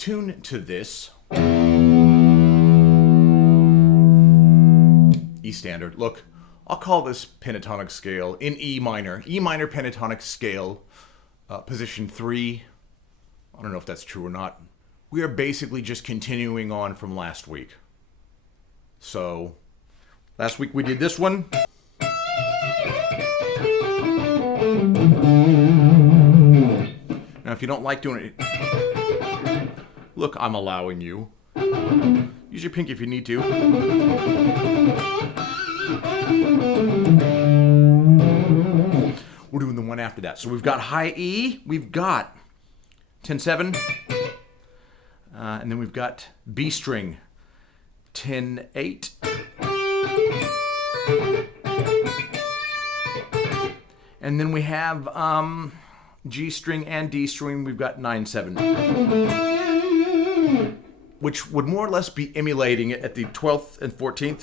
tune to this. E standard. Look, I'll call this pentatonic scale in E minor. E minor pentatonic scale, position 3. I don't know if that's true or not. We are basically just continuing on from last week. So, last week we did this one. Now, if you don't like doing it, look, I'm allowing you. Use your pinky if you need to. We're doing the one after that. So we've got high E, we've got 10-7, and then we've got B string, 10-8. And then we have G string and D string, we've got 9-7. Which would more or less be emulating it at the 12th and 14th.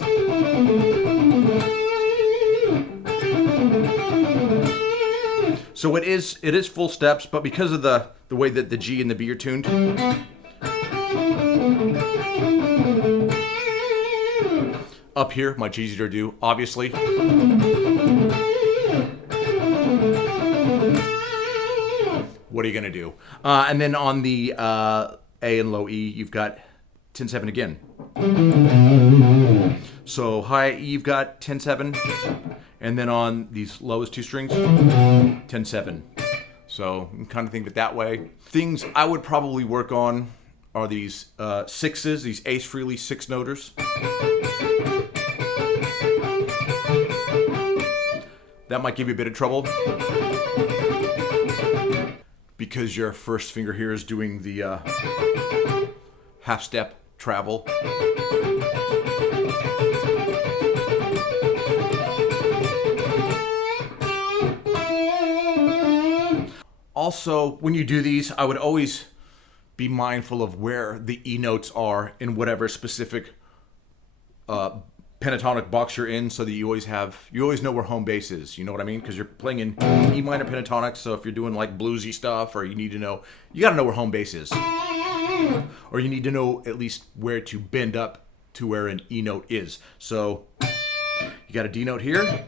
So it is full steps, but because of the way that the G and the B are tuned, up here, much easier to do, obviously. What are you gonna do? And then on the A and low E, you've got 10-7 again. So high E, you've got 10-7, and then on these lowest two strings, 10-7. So you can kind of think of it that way. Things I would probably work on are these sixes, these Ace Frehley 6-noters. That might give you a bit of trouble because your first finger here is doing the half step travel. Also, when you do these, I would always be mindful of where the E notes are in whatever specific pentatonic box you're in, so that you always know where home base is. You know what I mean? Because you're playing in E minor pentatonic, so if you're doing like bluesy stuff, or you gotta know where home base is. Or you need to know at least where to bend up to where an E note is. So you got a D note here.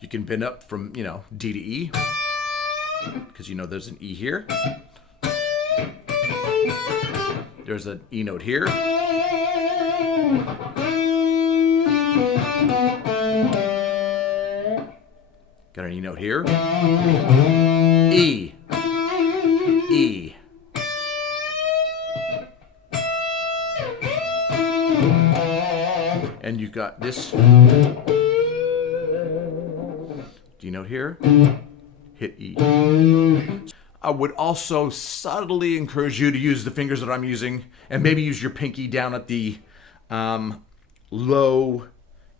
You can bend up from, D to E, because there's an E here. There's an E note here. Got an E note here. E. E. And you've got this D note here. Hit E. I would also subtly encourage you to use the fingers that I'm using, and maybe use your pinky down at the low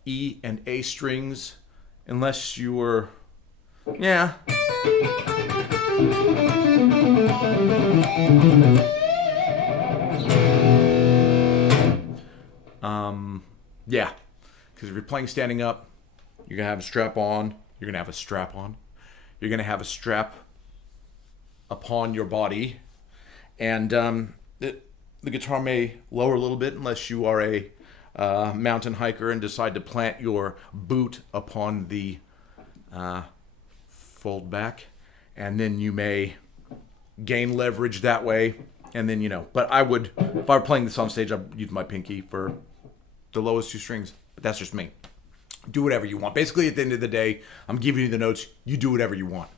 E and A strings, unless you're, yeah. Yeah, because if you're playing standing up, you're gonna have a strap on. You're gonna have a strap on. You're gonna have a strap upon your body, and the guitar may lower a little bit unless you are a mountain hiker and decide to plant your boot upon the fold back, and then you may gain leverage that way, and then but I would, if I were playing this on stage, I'd use my pinky for the lowest two strings, but that's just me. Do whatever you want. Basically, at the end of the day, I'm giving you the notes. You do whatever you want.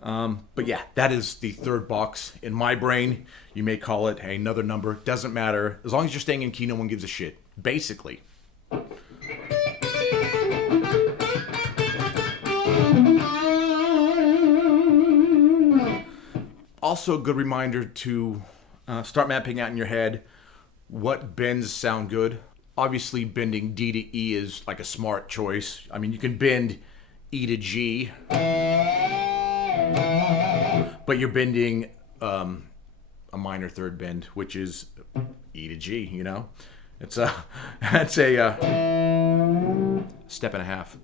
But yeah, that is the third box in my brain. You may call it another number. Doesn't matter. As long as you're staying in key, no one gives a shit. Basically. Also, a good reminder to start mapping out in your head what bends sound good. Obviously, bending D to E is like a smart choice. I mean, you can bend E to G, but you're bending a minor third bend, which is E to G. It's a step and a half.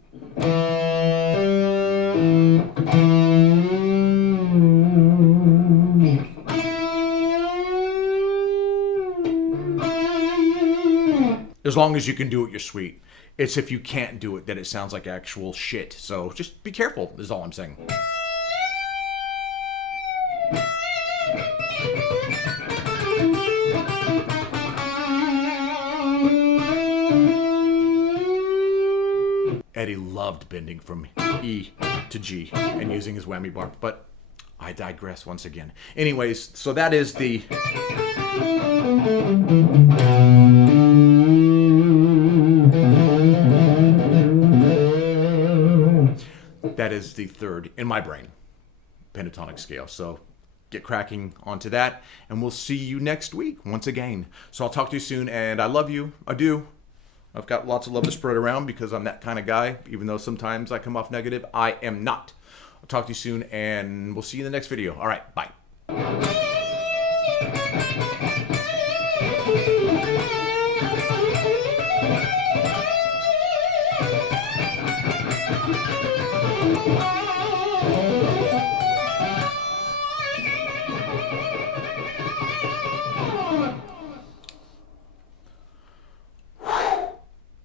As long as you can do it, you're sweet. It's if you can't do it that it sounds like actual shit. So just be careful, is all I'm saying. Eddie loved bending from E to G and using his whammy bar, but I digress once again. Anyways, so that is the... That is the third, in my brain, pentatonic scale. So get cracking onto that, and we'll see you next week once again. So I'll talk to you soon, and I love you. I do. I've got lots of love to spread around because I'm that kind of guy. Even though sometimes I come off negative, I am not. I'll talk to you soon, and we'll see you in the next video. All right, bye.